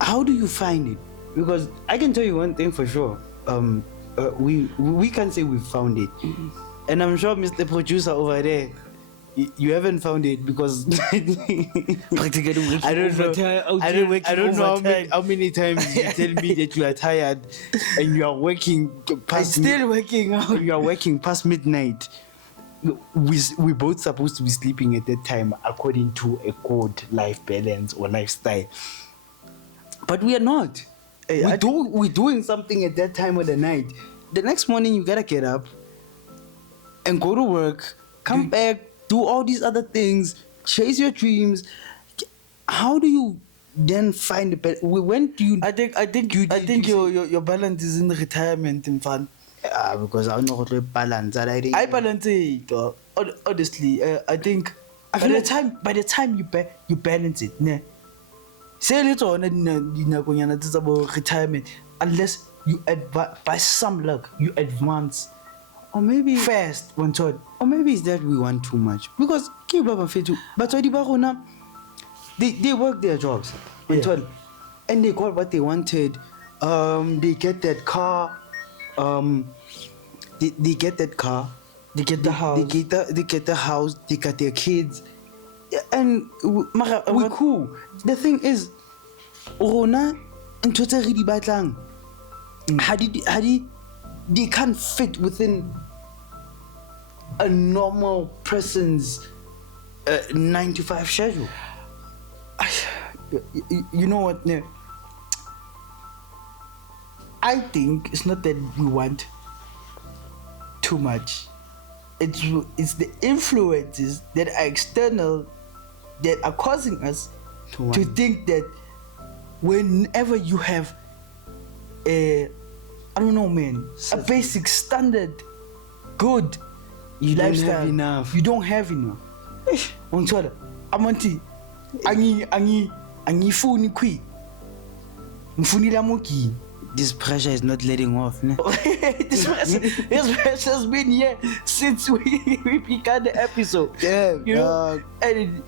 How do you find it? Because I can tell you one thing for sure. We can say we found it, and I'm sure Mr. Producer over there, you haven't found it because Practically I don't know. I don't know how many times you tell me that you are tired and you are working past still working out. you are working past midnight. We both supposed to be sleeping at that time according to a code life balance or lifestyle, but we are not. We're doing something at that time of the night. The next morning you gotta get up and go to work, come back, do all these other things, chase your dreams. How do you then find the balance? When do you? I think your balance is in retirement in fun. Because I don't know how to balance that. I balance it. Honestly, I think by the time you balance it, ne. Say let's on dinakonyana tsa bo retirement. unless you by some luck you advance Or maybe fast when told. Or maybe it's that we want too much. Because ke ba bafethu batswadi ba rona, they work their jobs. Yeah. And they got what they wanted. They get that car. They get that car. They get the house. They get the house. They got their kids. Yeah, and we cool. The thing is, rona ntho tse re di batlang they can't fit within a normal person's 9 to 5 schedule. You know what? No. I think it's not that we want too much. It's the influences that are external that are causing us to think that whenever you have a, I don't know, man, a basic standard good You don't lifestyle, have enough. you don't have enough. Ongithola amanti angifuni kwi ngifunile amogi. This pressure is not letting off. Ne? This pressure's been here since we began the episode. Damn, you know, dog. and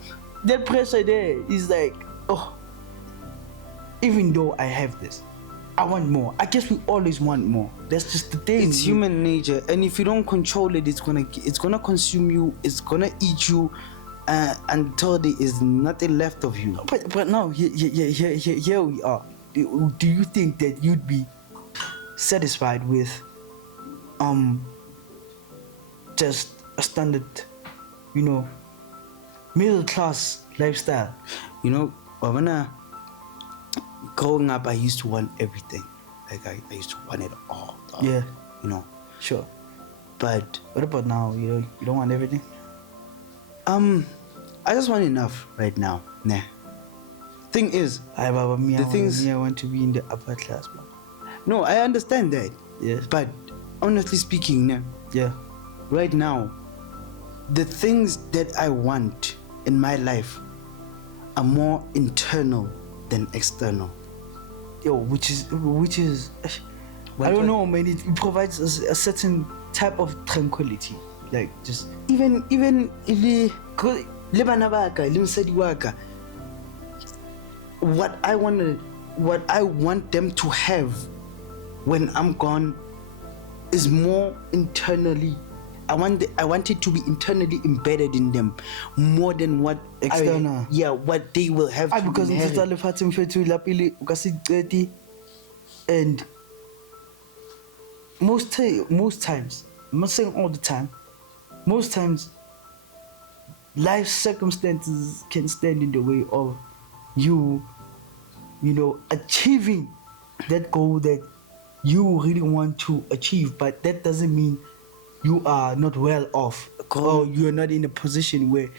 that pressure there is like, oh, even though I have this, I want more. I guess we always want more. That's just the thing. It's human nature, and if you don't control it, it's gonna consume you. It's gonna eat you until there is nothing left of you. But now here we are. Do you think that you'd be satisfied with just a standard, you know, middle class lifestyle? You know, Wabana, growing up, I used to want everything. Like I used to want it all. Dog. Yeah. You know. Sure. But What about now? You don't want everything? I just want enough right now. Nah. Thing is, I want to be in the upper class, man. no, I understand that. Yes. But honestly speaking, nah, Yeah. right now, the things that I want in my life are more internal than external. Yo, which is I don't know, man. It provides a certain type of tranquility, like just Even if le bana ba ka, le mosadi wa ka, what I want them to have when I'm gone is more internally. I want it to be internally embedded in them more than what External. what they will have to because inherit. it's lefatshe mfethu la pele o ka se qete, and most times, I'm not saying all the time, most times life circumstances can stand in the way of you know, achieving that goal that you really want to achieve. But that doesn't mean you are not well off or you are not in a position where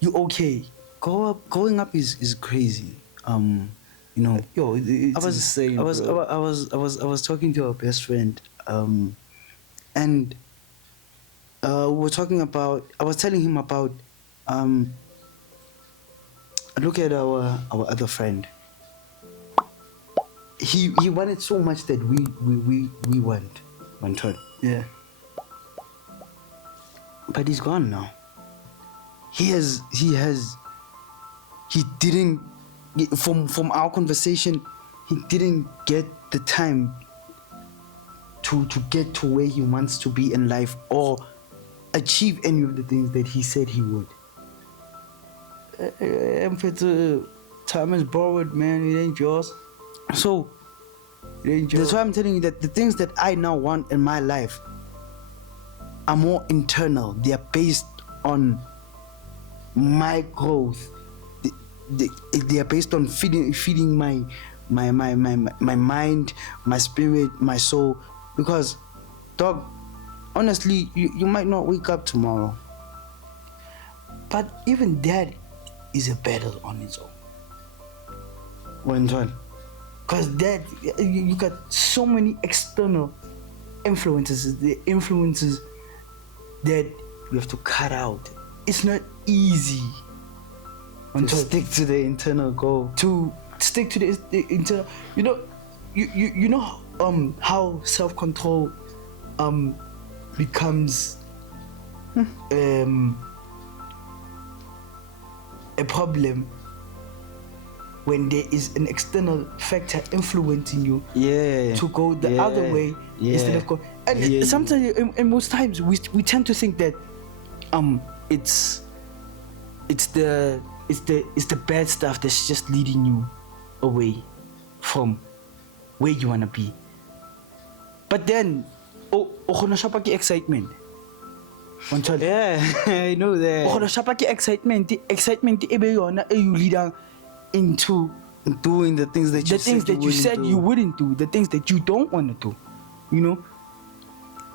you're okay. Growing up is crazy. You know, Yo, it's I was insane, I was bro. I was talking to our best friend, and we were talking about. I was telling him about. Look at our other friend. He wanted so much that we want. Yeah. But he's gone now. He didn't, from our conversation, he didn't get the time to get to where he wants to be in life or achieve any of the things that he said he would. Time is borrowed, man. It ain't yours. So It ain't yours. that's why I'm telling you that the things that I now want in my life are more internal. They are based on my growth. They are based on feeding my mind, my spirit, my soul. Because, dog, honestly, you might not wake up tomorrow. But even that is a battle on its own. When Because that, you got so many external influences, the influences that you have to cut out. It's not easy to stick to the internal goal. to stick to the internal. You know, you know how self-control becomes a problem when there is an external factor influencing you to go the other way instead of sometimes and most times we tend to think that it's the bad stuff that's just leading you away from where you wanna be. But then gonna shapa ki excitement. Yeah, I know that. Gonna shapa ki excitement ebe yona e you lead into Doing the things that you said you wouldn't do, the things that you don't want to do, you know.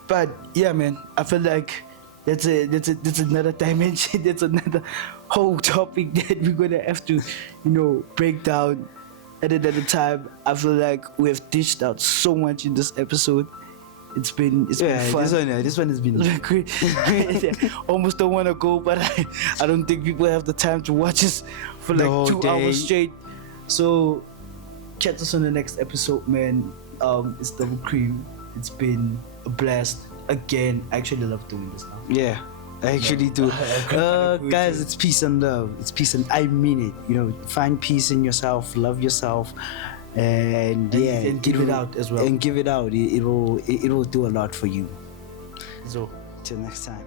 But yeah, man, I feel like that's another dimension. That's another whole topic that we're gonna have to, break down at another time. I feel like we have dished out so much in this episode. It's been fun. This one has been great. Almost don't want to go, but I don't think people have the time to watch us for The like whole 2 day. hours straight. So catch us on the next episode, man. It's Double Cream. It's been a blast. Again, I actually love doing this now. Yeah, I actually do. Guys, it's peace and love. It's peace and I mean it. Find peace in yourself, love yourself, and give it out as well. And give it out. It will do a lot for you. So till next time.